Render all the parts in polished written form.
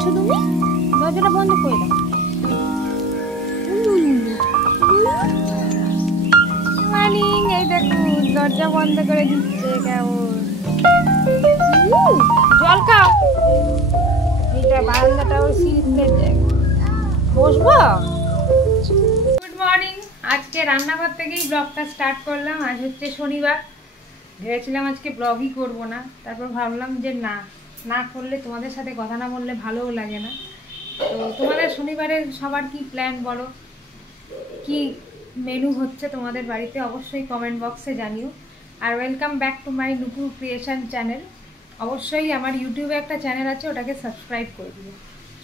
করছো তুমি? দরজাটা বন্ধ করে দাও। মর্নিং, এই দেখুন দরজা বন্ধ করে দিচ্ছে কেমন। জল খাও। এইটা বারান্দাটা ওর সিঁড়ির জায়গা, বসবো। গুড মর্নিং, আজকে রান্নাঘর থেকেই ব্লগটা স্টার্ট করলাম। আজ হচ্ছে শনিবার। ভেবেছিলাম আজকে ব্লগই করব না, তারপর ভাবলাম যে না করলে তোমাদের সাথে কথা না বললে ভালোও লাগে না। তো তোমাদের শনিবারের সবার কি প্ল্যান বলো, কি মেনু হচ্ছে তোমাদের বাড়িতে, অবশ্যই কমেন্ট বক্সে জানিও। আর welcome back to my Nupur creation channel. অবশ্যই আমার ইউটিউবে একটা চ্যানেল আছে, ওটাকে সাবস্ক্রাইব করে দিও।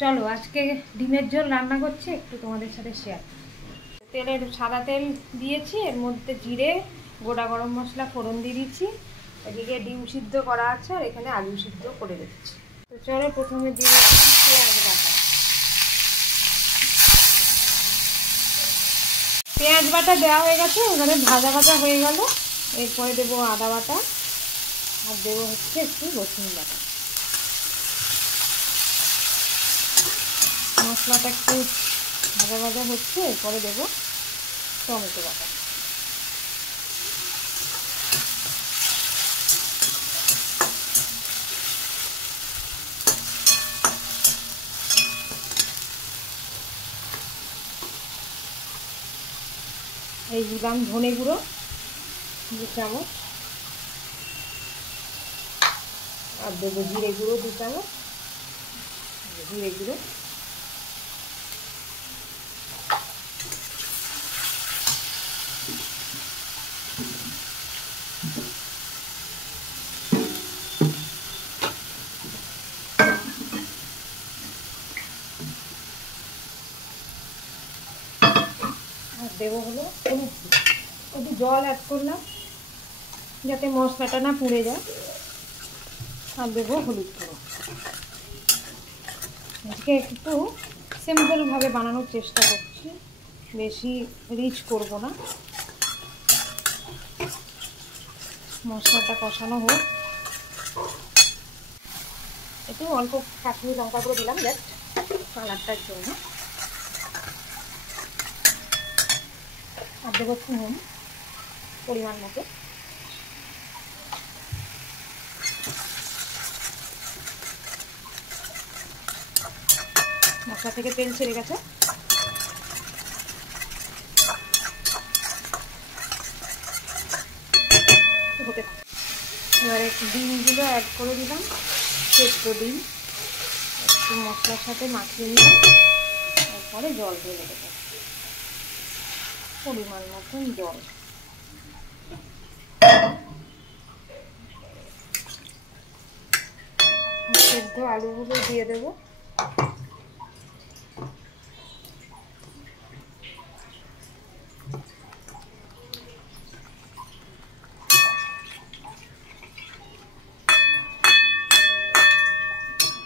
চলো আজকে ডিমের ঝোল রান্না করছি, একটু তোমাদের সাথে শেয়ার। তেলের সাদা তেল দিয়েছি, এর মধ্যে জিরে, গোটা গরম মশলা ফোড়ন দিয়ে দিচ্ছি। এদিকে ডিম সিদ্ধ করা আছে, আর এখানে আলু সিদ্ধ করে রেখেছি। তো চলো প্রথমে দিয়ে দিচ্ছি পেঁয়াজ বাটা। পেঁয়াজ বাটা দেওয়া হয়ে গেছে, এখানে ভাজা ভাজা হয়ে গেল। এরপরে দেবো আদা বাটা, আর দেবো হচ্ছে একটু রসুন বাটা। মশলাটা একটু ভাজা ভাজা হচ্ছে, এরপরে দেবো টমেটো বাটা। এই দিলাম ধনে গুঁড়ো 2 চামচ, আর দেবো জিরে গুঁড়ো 2 চামচ। জিরে গুঁড়ো আর দেবো হলো একটু জল অ্যাড করলাম যাতে মশলাটা না পুড়ে যায়। আর দেবো হলুদ গুঁড়ো। আজকে একটু সিম্পলভাবে বানানোর চেষ্টা করছি, বেশি রিচ করব না। মশলাটা কষানো হোক। একটু অল্প কাশ্মীরি লঙ্কা করে দিলাম জাস্ট কালারটার জন্য। আর দেবো নুন পরিমাণ মতো। মশলা থেকে তেল ছেড়ে গেছে। এবার একটু ডিমগুলো অ্যাড করে দিলাম, সেদ্ধ ডিম একটু মশলার সাথে মাখিয়ে নিলাম। তারপরে জল ঢেলে দেবো, পরিমাণ মতন জল। সেদ্ধ আলুগুলো দিয়ে দেবো।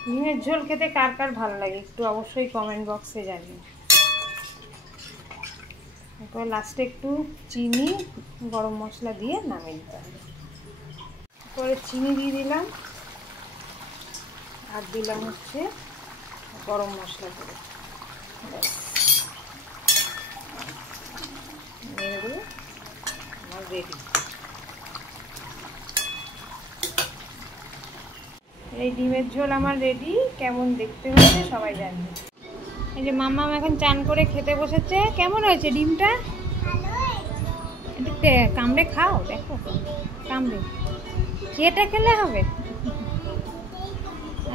ডিমের ঝোল খেতে কার কার ভালো লাগে একটু অবশ্যই কমেন্ট বক্সে জানিও। তারপর লাস্টে একটু চিনি, গরম মশলা দিয়ে নামিয়ে দিতে হবে। তারপরে চিনি দিয়ে দিলাম, আর দিলাম হচ্ছে গরম মশলা করে নেড়ে দেবো। আমার রেডি। এই ডিমের ঝোল আমার রেডি। কেমন দেখতে হচ্ছে সবাই জানবে। এই যে মাম্মা এখন চান করে খেতে বসেছে। কেমন হয়েছে ডিমটা? একটু কামড়ে খাও, দেখো কামড়ে খেয়েটা খেলে হবে।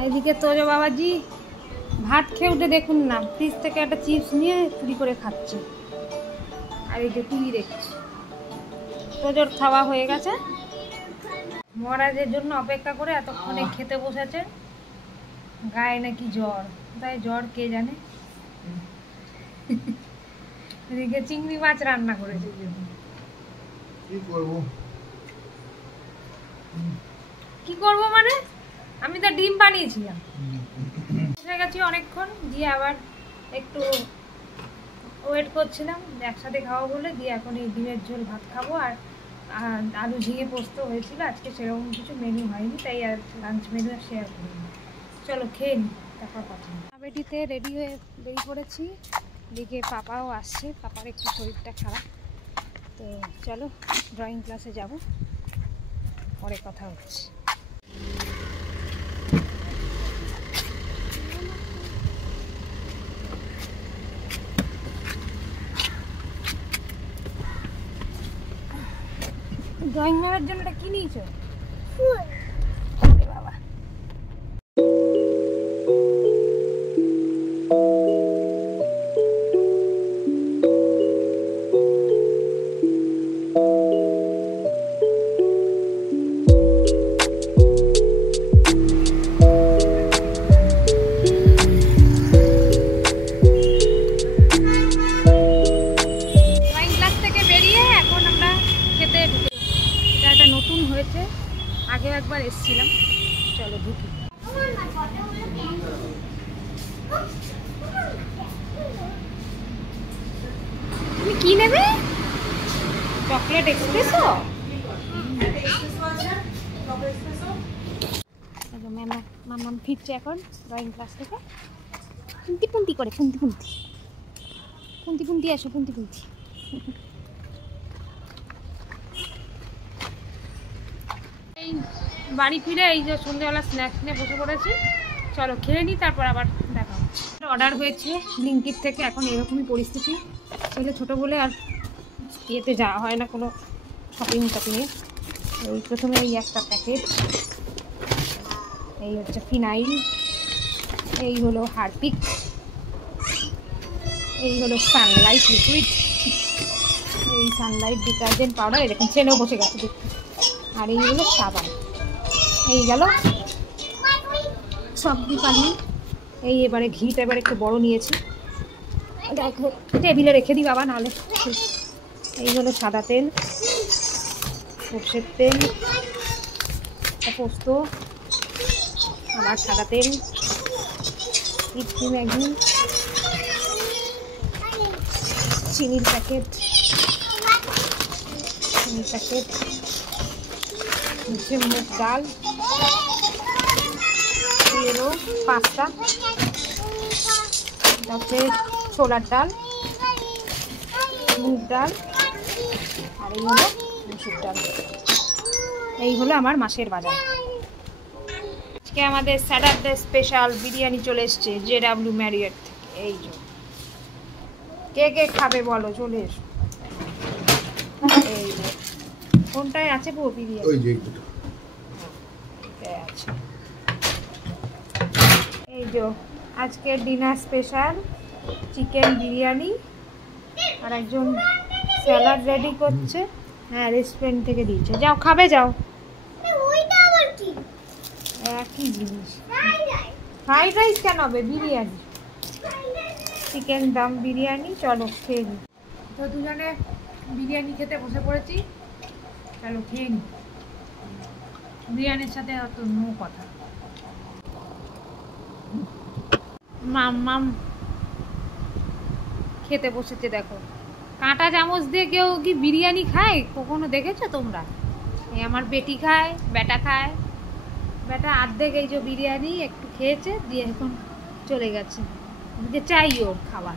এদিকে তোজো বাবাজি ভাত খেয়ে উঠে দেখুন না, ফ্রিজ থেকে একটা চিপস নিয়ে চুরি করে খাচ্ছে। আর এই যে টিভি দেখছি। তোজোর খাওয়া হয়ে গেছে, মহারাজের জন্য অপেক্ষা করে এতক্ষণে খেতে বসেছে। গায়ে নাকি জ্বর, তাই জ্বর কে জানে। এদিকে চিংড়ি মাছ রান্না করেছে। কি করব মানে, আমি তো ডিম বানিয়েছিলাম। বসে গেছি অনেকক্ষণ, দিয়ে আবার একটু ওয়েট করছিলাম একসাথে খাওয়া বলে, দিয়ে এখন এই ডিমের ঝোল ভাত খাবো। আর আলু ঝিঙে পোস্ত হয়েছিল, আজকে সেরকম কিছু মেনু হয়নি, তাই আর লাঞ্চ মেনু শেয়ার করিনি। চলো খেয়ে নিই। তারপর কথা বেটিতে রেডি হয়ে বেরিয়ে পড়েছি। দিকে পাপাও আসছে, পাপার একটু শরীরটা খারাপ। তো চলো ড্রয়িং ক্লাসে যাব, পরে কথা হচ্ছে। ড্রয়িং মারার জন্য এটা কি নিয়েছো? বাবা আগে একবার এসেছিলাম। চলো ঢুকি। তুমি কি নেবে? Chocolate espresso? মাম্মাম ফিরছে এখন ড্রয়িং ক্লাস থেকে। পুন্তি পুন্তি করে, পুন্তি পুন্তি পুন্তি পুন্তি আসো, পুন্তি পুন্তি। এই বাড়ি ফিরে এই যে সন্ধ্যেবেলা স্ন্যাক্স নিয়ে বসে পড়েছি। চলো খেয়ে নিই, তারপর আবার দেখা হচ্ছে। অর্ডার হয়েছে ব্লিঙ্কিট থেকে। এখন এরকমই পরিস্থিতি, ছেলে ছোটো বলে আর ইয়েতে যাওয়া হয় না কোনো শপিং টপিংয়ে। এই প্রথমে এই একটা প্যাকেট, এই হচ্ছে ফিনাইল, এই হলো হারপিক, এই হলো সানলাইট লিকুইড, এই সানলাইট ডিটারজেন্ট পাউডার। এরকম ছেলেও বসে গেছে দেখতে। আর এই হলো সাবান। এই গেল সব দোকানে। এই এবারে ঘিটা এবার একটু বড় নিয়েছি, দেখো টেবিলে রেখে দিই বাবা, নাহলে। এই হলো সাদা তেল, সর্ষের তেল, পোস্ত, আবার সাদা তেল, ম্যাগি, চিনির প্যাকেট, হচ্ছে মুগ ডাল, এলো পাস্তা, তারপরে ছোলার ডাল, মুগ ডাল, আর এই হলো মসুর ডাল। এই হলো আমার মাসের বাজার। আজকে আমাদের স্যাটারডে স্পেশাল বিরিয়ানি চলে এসছে JW ম্যারিয়েট থেকে। এই যে কে কে খাবে বলো, চলে এসো। এই যে কোনটায় আছে গো বিরিয়ানি? ওই যে আছে। এই যে আজকের ডিনার স্পেশাল চিকেন বিরিয়ানি, আর একজন স্যালাড রেডি করছে। হ্যাঁ, রেস্টুরেন্ট থেকে দিয়েছে। যাও খাবে, যাও। একই জিনিস। ফ্রাইড রাইস কেন হবে? বিরিয়ানি, চিকেন দম বিরিয়ানি। চলো খেয়ে নিই। তো দুজনে বিরিয়ানি খেতে বসে পড়েছি। চলো খেয়ে নিই। বিরিয়ানির সাথে অত নো কথা। মাম খেতে বসেছে, দেখো কাঁটা চামচ দিয়ে কেউ কি বিরিয়ানি খায় কখনো দেখেছো তোমরা? এই আমার বেটি খায়, বেটা খায়। বেটা অর্ধেক এই যে বিরিয়ানি একটু খেয়েছে, দিয়ে এখন চলে গেছে, যে চাই ওর খাবার।